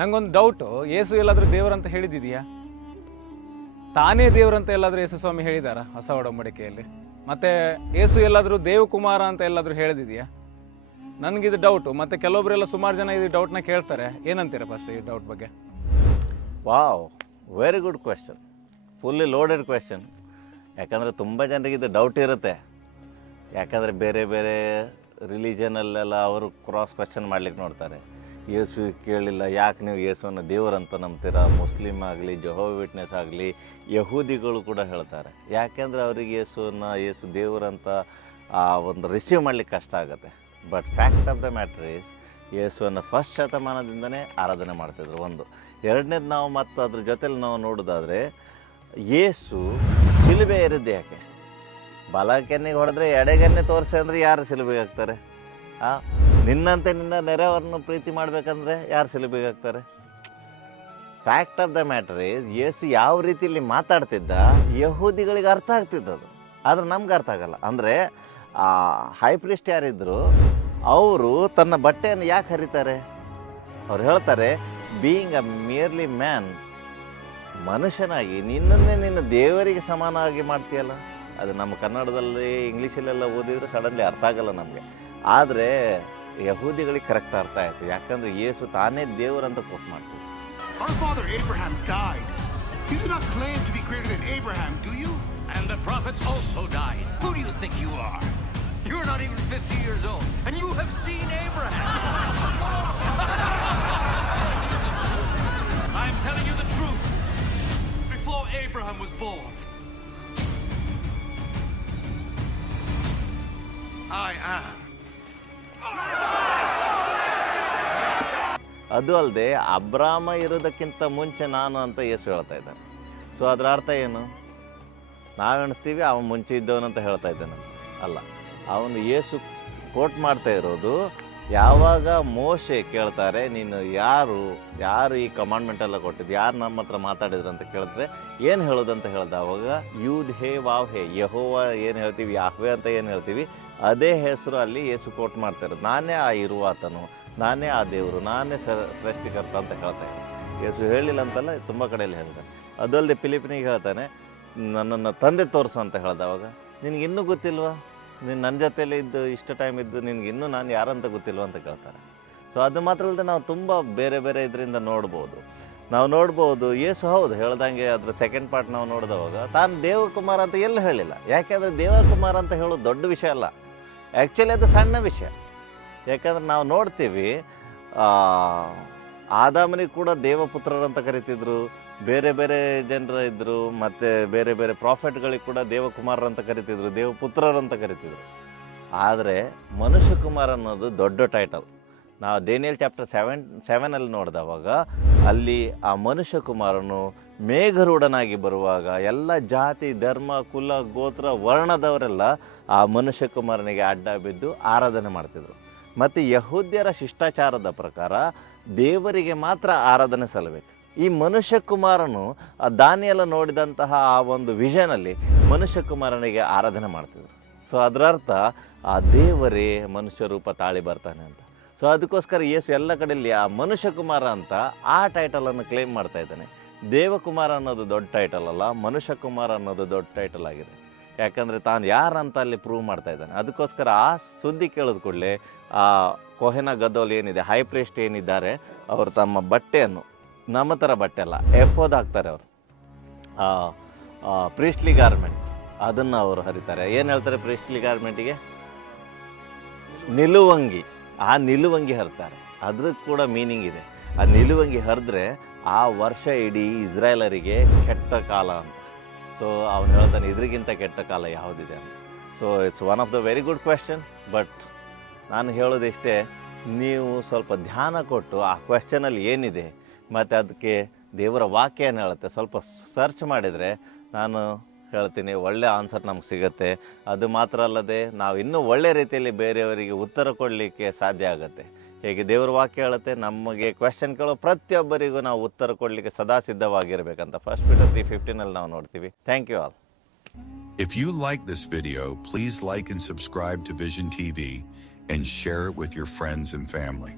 ನಂಗೊಂದು ಡೌಟು, ಯೇಸು ಎಲ್ಲಾದರೂ ದೇವರಂತ ಹೇಳಿದಿದೆಯಾ? ತಾನೇ ದೇವರಂತ ಎಲ್ಲಾದರೂ ಯೇಸು ಸ್ವಾಮಿ ಹೇಳಿದಾರ ಹೊಸ ಒಡಂಬಡಿಕೆಯಲ್ಲಿ? ಮತ್ತೆ ಯೇಸು ಎಲ್ಲಾದರೂ ದೇವಕುಮಾರ ಅಂತ ಎಲ್ಲಾದರೂ ಹೇಳಿದಿದೆಯಾ? ನನಗಿದು ಡೌಟು. ಮತ್ತು ಕೆಲವೊಬ್ಬರೆಲ್ಲ ಸುಮಾರು ಜನ ಇದು ಡೌಟ್ನ ಕೇಳ್ತಾರೆ. ಏನಂತೀರ ಫಸ್ಟ್ ಈ ಡೌಟ್ ಬಗ್ಗೆ? Wow, very good question, fully loaded question. ಯಾಕಂದರೆ ತುಂಬ ಜನರಿಗೆ ಇದು ಡೌಟ್ ಇರುತ್ತೆ. ಯಾಕಂದರೆ ಬೇರೆ ಬೇರೆ ರಿಲಿಜನಲ್ಲೆಲ್ಲ ಅವರು ಕ್ರಾಸ್ ಕ್ವೆಶ್ಚನ್ ಮಾಡ್ಲಿಕ್ಕೆ ನೋಡ್ತಾರೆ. ಯೇಸು ಕೇಳಿಲ್ಲ, ಯಾಕೆ ನೀವು ಯೇಸುವನ್ನು ದೇವರಂತ ನಂಬ್ತೀರಾ? ಮುಸ್ಲಿಮ್ ಆಗಲಿ, ಜೆಹೋವಾ ವಿಟ್ನೆಸ್ ಆಗಲಿ, ಯಹೂದಿಗಳು ಕೂಡ ಹೇಳ್ತಾರೆ. ಯಾಕೆಂದರೆ ಅವರಿಗೆ ಯೇಸು ದೇವರಂತ ಒಂದು ರಿಸೀವ್ ಮಾಡಲಿಕ್ಕೆ ಕಷ್ಟ ಆಗುತ್ತೆ. But fact of the matter is ಯೇಸುವನ್ನು ಫಸ್ಟ್ ಶತಮಾನದಿಂದನೇ ಆರಾಧನೆ ಮಾಡ್ತಿದ್ರು. ಒಂದು ಎರಡನೇದು, ನಾವು ಮತ್ತು ಅದ್ರ ಜೊತೆಲಿ ನಾವು ನೋಡೋದಾದರೆ ಯೇಸು ಶಿಲುಬೆ ಏರಿದ್ದು ಯಾಕೆ? ಬಲಕೆನ್ನಿಗೆ ಹೊಡೆದ್ರೆ ಎಡೆಗೆನ್ನೆ ತೋರಿಸಿ ಅಂದರೆ ಯಾರು ಶಿಲುಬೆಗೆ ಹಾಕ್ತಾರೆ? ನಿನ್ನಂತೆ ನಿನ್ನ ನೆರೆಯವರನ್ನು ಪ್ರೀತಿ ಮಾಡಬೇಕಂದ್ರೆ ಯಾರು ಶಿಲುಬೆಗೆ ಹಾಕ್ತಾರೆ? Fact of the matter is ಯೇಸು ಯಾವ ರೀತಿಯಲ್ಲಿ ಮಾತಾಡ್ತಿದ್ದ ಯಹೂದಿಗಳಿಗೆ ಅರ್ಥ ಆಗ್ತಿದ್ದದು, ಆದರೆ ನಮ್ಗೆ ಅರ್ಥ ಆಗಲ್ಲ. ಅಂದರೆ ಹೈ ಪ್ರೀಸ್ಟ್ ಯಾರಿದ್ರು ಅವರು ತನ್ನ ಬಟ್ಟೆಯನ್ನು ಯಾಕೆ ಹರಿತಾರೆ? ಅವ್ರು ಹೇಳ್ತಾರೆ, ಬೀಯಿಂಗ್ ಅ ಮಿಯರ್ಲಿ ಮ್ಯಾನ್, ಮನುಷ್ಯನಾಗಿ ನಿನ್ನನ್ನೇ ನಿನ್ನ ದೇವರಿಗೆ ಸಮಾನವಾಗಿ ಮಾಡ್ತೀಯಲ್ಲ. ಅದು ನಮ್ಮ ಕನ್ನಡದಲ್ಲಿ ಇಂಗ್ಲೀಷಲ್ಲೆಲ್ಲ ಓದಿದ್ರೆ ಸಡನ್ಲಿ ಅರ್ಥ ಆಗಲ್ಲ ನಮಗೆ. ಆದರೆ ಯಹೂದಿಗಳಿಗೆ ಕರೆಕ್ಟ್ ಅರ್ಥ ಆಯಿತು. ಯಾಕಂದರೆ ಯೇಸು ತಾನೇ ದೇವರಂತ ಕೋಟ್ ಮಾಡ್ತೀವಿ. Our father Abraham died. You do not claim to be greater than Abraham, do you? And the prophets also died. Who do you think you are? You're not even 50 years old, and you have seen Abraham. I'm telling you the truth. Before Abraham was born, I am. ಅದು ಅಲ್ಲದೆ ಅಬ್ರಾಮ ಇರೋದಕ್ಕಿಂತ ಮುಂಚೆ ನಾನು ಅಂತ ಯೇಸು ಹೇಳ್ತಾ ಇದ್ದಾನೆ. So ಅದರ ಅರ್ಥ ಏನು? ನಾವೆಣಿಸ್ತೀವಿ ಅವನು ಮುಂಚೆ ಇದ್ದವನಂತ ಹೇಳ್ತಾ ಇದ್ದಾನೆ. ಅಲ್ಲ, ಅವನು ಯೇಸು ಕೋಟ್ ಮಾಡ್ತಾ ಇರೋದು ಯಾವಾಗ ಮೋಶೆ ಕೇಳ್ತಾರೆ, ನೀನು ಯಾರು ಈ ಕಮಾಂಡ್ಮೆಂಟ್ ಎಲ್ಲ ಕೊಟ್ಟಿದ್ದು, ಯಾರು ನಮ್ಮ ಹತ್ರ ಮಾತಾಡಿದ್ರು ಅಂತ ಕೇಳಿದ್ರೆ ಏನು ಹೇಳೋದಂತ ಹೇಳ್ದ. ಅವಾಗ ಯೂದ್ ಹೇ ವಾವ್ ಹೇ, ಯೆಹೋವ ಏನು ಹೇಳ್ತೀವಿ, ಯಾಹ್ವೆ ಅಂತ ಏನು ಹೇಳ್ತೀವಿ, ಅದೇ ಹೆಸರು ಅಲ್ಲಿ ಯೇಸು ಕೋಟ್ ಮಾಡ್ತಾ ಇರೋದು. ನಾನೇ ಆ ಇರುವಾತನು, ನಾನೇ ಆ ದೇವರು, ನಾನೇ ಸೃಷ್ಟಿಕರ್ತ ಅಂತ ಹೇಳ್ತಾ ಇದ್ದೆ. ಯೇಸು ಹೇಳಿಲ್ಲ ಅಂತಲ್ಲ, ತುಂಬ ಕಡೆಯಲ್ಲಿ ಹೇಳ್ತಾನೆ. ಅದಲ್ಲದೆ ಫಿಲಿಪಿನಿಗೆ ಹೇಳ್ತಾನೆ, ನನ್ನನ್ನು ತಂದೆ ತೋರಿಸು ಅಂತ ಹೇಳ್ದ. ಅವಾಗ ನಿನಗಿನ್ನೂ ಗೊತ್ತಿಲ್ವಾ? ನೀನು ನನ್ನ ಜೊತೆಯಲ್ಲಿ ಇದ್ದು ಇಷ್ಟು ಟೈಮ್ ಇದ್ದು ನಿನಗಿನ್ನೂ ನಾನು ಯಾರಂತ ಗೊತ್ತಿಲ್ವ ಅಂತ ಕೇಳ್ತಾರೆ. ಸೊ ಅದು ಮಾತ್ರ ಅಲ್ಲದೆ ನಾವು ತುಂಬ ಬೇರೆ ಬೇರೆ ಇದರಿಂದ ನೋಡ್ಬೋದು ಯೇಸು ಹೌದು ಹೇಳ್ದಂಗೆ ಅದ್ರ ಸೆಕೆಂಡ್ ಪಾರ್ಟ್ ನಾವು ನೋಡಿದವಾಗ ತಾನು ದೇವಕುಮಾರ ಅಂತ ಎಲ್ಲೂ ಹೇಳಿಲ್ಲ. ಯಾಕೆಂದರೆ ದೇವಕುಮಾರ ಅಂತ ಹೇಳೋದು ದೊಡ್ಡ ವಿಷಯ ಅಲ್ಲ, ಆ್ಯಕ್ಚುಲಿ ಅದು ಸಣ್ಣ ವಿಷಯ. ಯಾಕಂದ್ರೆ ನಾವು ನೋಡ್ತೀವಿ, ಆದಾಮನಿಗೆ ಕೂಡ ದೇವಪುತ್ರರಂತ ಕರಿತಿದ್ರು, ಬೇರೆ ಬೇರೆ ಜನರು ಇದ್ದರು, ಮತ್ತು ಬೇರೆ ಬೇರೆ ಪ್ರಾಫೆಟ್ಗಳಿಗೆ ಕೂಡ ದೇವಕುಮಾರರಂತ ಕರಿತಿದ್ರು, ದೇವಪುತ್ರರಂತ ಕರಿತಿದ್ರು. ಆದರೆ ಮನುಷ್ಯ ಕುಮಾರ ಅನ್ನೋದು ದೊಡ್ಡ ಟೈಟಲ್. ನಾವು ಡೇನಿಯಲ್ ಚಾಪ್ಟರ್ 7 ನೋಡಿದವಾಗ ಅಲ್ಲಿ ಆ ಮನುಷ್ಯ ಕುಮಾರನು ಮೇಘರೂಢನಾಗಿ ಬರುವಾಗ ಎಲ್ಲ ಜಾತಿ, ಧರ್ಮ, ಕುಲ, ಗೋತ್ರ, ವರ್ಣದವರೆಲ್ಲ ಆ ಮನುಷ್ಯ ಕುಮಾರನಿಗೆ ಅಡ್ಡ ಬಿದ್ದು ಆರಾಧನೆ ಮಾಡ್ತಿದ್ರು. ಮತ್ತು ಯಹೂದ್ಯರ ಶಿಷ್ಟಾಚಾರದ ಪ್ರಕಾರ ದೇವರಿಗೆ ಮಾತ್ರ ಆರಾಧನೆ ಸಲ್ಲಬೇಕು. ಈ ಮನುಷ್ಯ ಕುಮಾರನು ಆ ದಾನಿಯೆಲ್ಲ ನೋಡಿದಂತಹ ಆ ಒಂದು ವಿಷನಲ್ಲಿ ಮನುಷ್ಯ ಕುಮಾರನಿಗೆ ಆರಾಧನೆ ಮಾಡ್ತಿದ್ರು. ಸೊ ಅದರ ಅರ್ಥ ಆ ದೇವರೇ ಮನುಷ್ಯ ರೂಪ ತಾಳಿ ಬರ್ತಾನೆ ಅಂತ. ಸೊ ಅದಕ್ಕೋಸ್ಕರ ಯೇಸು ಎಲ್ಲ ಕಡೆಯಲ್ಲಿ ಆ ಮನುಷ್ಯ ಕುಮಾರ ಅಂತ ಆ ಟೈಟಲನ್ನು ಕ್ಲೇಮ್ ಮಾಡ್ತಾ ಇದ್ದಾನೆ. ದೇವಕುಮಾರ ಅನ್ನೋದು ದೊಡ್ಡ ಟೈಟಲ್ ಅಲ್ಲ, ಮನುಷ್ಯ ಕುಮಾರ ಅನ್ನೋದು ದೊಡ್ಡ ಟೈಟಲ್ ಆಗಿದೆ. ಯಾಕಂದರೆ ತಾನು ಯಾರಂತ ಅಲ್ಲಿ ಪ್ರೂವ್ ಮಾಡ್ತಾ ಇದ್ದಾನೆ. ಅದಕ್ಕೋಸ್ಕರ ಆ ಸುದ್ದಿ ಕೇಳಿದ ಕೂಡಲೇ ಆ ಕೊಹೆನ ಗದೋಲ್ ಏನಿದೆ, ಹೈ ಪ್ರೀಸ್ಟ್ ಏನಿದ್ದಾರೆ, ಅವರು ತಮ್ಮ ಬಟ್ಟೆಯನ್ನು, ನಮ್ಮ ಥರ ಬಟ್ಟೆ ಅಲ್ಲ, ಎಫೋದ್ ಹಾಕ್ತಾರೆ ಅವರು, ಪ್ರೀಸ್ಟ್ಲಿ ಗಾರ್ಮೆಂಟ್, ಅದನ್ನು ಅವರು ಹರಿತಾರೆ. ಏನು ಹೇಳ್ತಾರೆ ಪ್ರೀಸ್ಟ್ಲಿ ಗಾರ್ಮೆಂಟಿಗೆ? ನಿಲುವಂಗಿ. ಆ ನಿಲುವಂಗಿ ಹರಿತಾರೆ. ಅದ್ರ ಕೂಡ ಮೀನಿಂಗ್ ಇದೆ. ಆ ನಿಲುವಂಗಿ ಹರಿದ್ರೆ ಆ ವರ್ಷ ಇಡೀ ಇಸ್ರಾಯೇಲರಿಗೆ ಕೆಟ್ಟ ಕಾಲ ಅಂತ. ಸೊ ಅವನು ಹೇಳ್ತಾನೆ, ಇದ್ರಿಗಿಂತ ಕೆಟ್ಟ ಕಾಲ ಯಾವುದಿದೆ ಅಂತ. So it's one of the very good question. But ನಾನು ಹೇಳೋದಿಷ್ಟೇ, ನೀವು ಸ್ವಲ್ಪ ಧ್ಯಾನ ಕೊಟ್ಟು ಆ ಕ್ವೆಶ್ಚನಲ್ಲಿ ಏನಿದೆ ಮತ್ತು ಅದಕ್ಕೆ ದೇವರ ವಾಕ್ಯ ಏನು ಹೇಳುತ್ತೆ ಸ್ವಲ್ಪ ಸರ್ಚ್ ಮಾಡಿದರೆ ನಾನು ಹೇಳ್ತೀನಿ ಒಳ್ಳೆ ಆನ್ಸರ್ ನಮ್ಗೆ ಸಿಗುತ್ತೆ. ಅದು ಮಾತ್ರ ಅಲ್ಲದೆ ನಾವು ಇನ್ನೂ ಒಳ್ಳೆ ರೀತಿಯಲ್ಲಿ ಬೇರೆಯವರಿಗೆ ಉತ್ತರ ಕೊಡಲಿಕ್ಕೆ ಸಾಧ್ಯ ಆಗುತ್ತೆ. ಹೇಗೆ ದೇವರ ವಾಕ್ಯ ಹೇಳುತ್ತೆ, ನಮಗೆ ಕ್ವೆಶ್ಚನ್ ಕೇಳೋ ಪ್ರತಿಯೊಬ್ಬರಿಗೂ ನಾವು ಉತ್ತರ ಕೊಡಲಿಕ್ಕೆ ಸದಾ ಸಿದ್ಧವಾಗಿರಬೇಕಂತ ಫಸ್ಟ್ ಪೀಟರ್ 3:15 ನಾವು ನೋಡ್ತೀವಿ. Thank you all. If you like this video, please like and subscribe to Vision TV and share it with your friends and family.